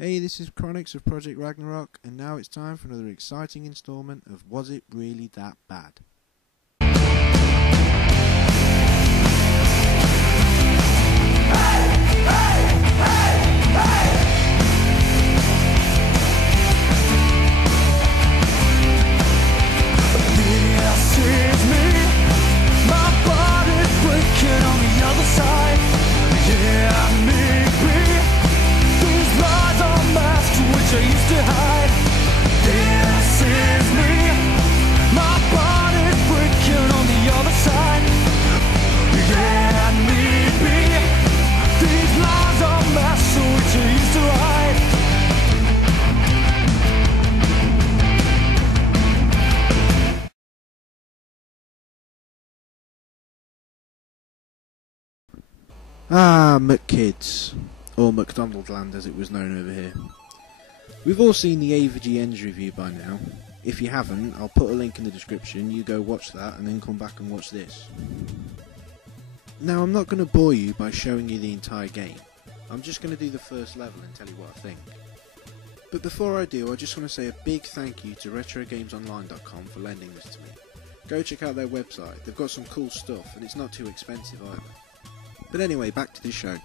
Hey, this is Chronics of Project Ragnarok, and now it's time for another exciting installment of Was It Really That Bad? This is me, my body's breaking on the other side. Yeah, maybe these lies are masks which I used to hide. This is me, my body's breaking on the other side. Yeah, maybe these lies are masks which I used to hide. McKids, or McDonaldland as it was known over here. We've all seen the AVGN's review by now. If you haven't, I'll put a link in the description, you go watch that and then come back and watch this. Now I'm not going to bore you by showing you the entire game, I'm just going to do the first level and tell you what I think. But before I do, I just want to say a big thank you to RetroGamesOnline.com for lending this to me. Go check out their website, they've got some cool stuff and it's not too expensive either. But anyway, back to the show.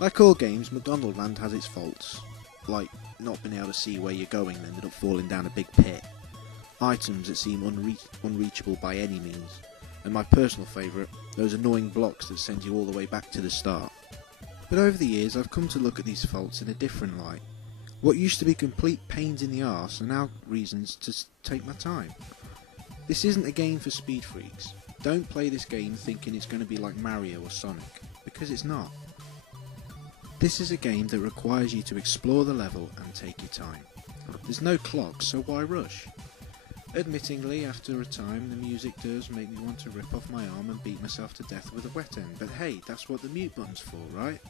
Like all games, McDonaldland has its faults, like not being able to see where you're going and ended up falling down a big pit, items that seem unreachable by any means, and my personal favourite, those annoying blocks that send you all the way back to the start. But over the years I've come to look at these faults in a different light. What used to be complete pains in the arse are now reasons to take my time. This isn't a game for speed freaks. Don't play this game thinking it's going to be like Mario or Sonic, because it's not. This is a game that requires you to explore the level and take your time. There's no clock, so why rush? Admittingly, after a time, the music does make me want to rip off my arm and beat myself to death with a wet end, but hey, that's what the mute button's for, right?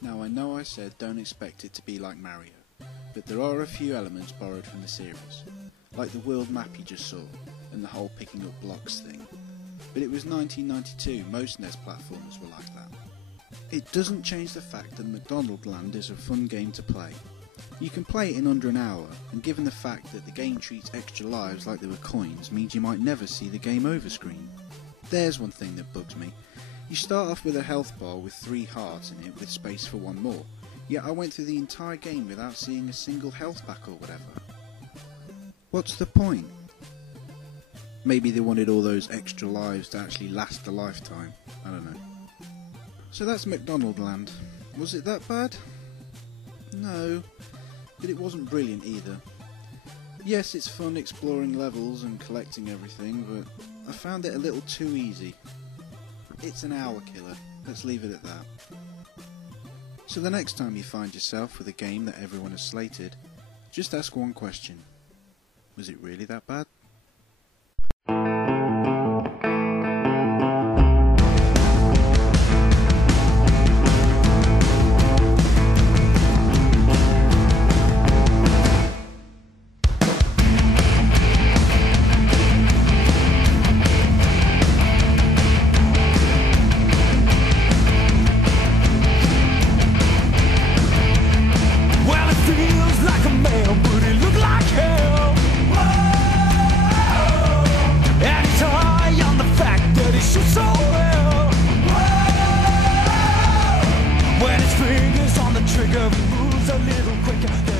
Now I know I said don't expect it to be like Mario, but there are a few elements borrowed from the series, like the world map you just saw, and the whole picking up blocks thing. But it was 1992, most NES platformers were like that. It doesn't change the fact that McDonaldland is a fun game to play. You can play it in under an hour, and given the fact that the game treats extra lives like they were coins means you might never see the game over screen. There's one thing that bugs me. You start off with a health bar with 3 hearts in it with space for 1 more, yet I went through the entire game without seeing a single health pack or whatever. What's the point? Maybe they wanted all those extra lives to actually last a lifetime. I don't know. So that's McDonaldland. Was it that bad? No, but it wasn't brilliant either. Yes, it's fun exploring levels and collecting everything, but I found it a little too easy. It's an hour killer, let's leave it at that. So the next time you find yourself with a game that everyone has slated, just ask one question. Was it really that bad? When his fingers on the trigger moves a little quicker.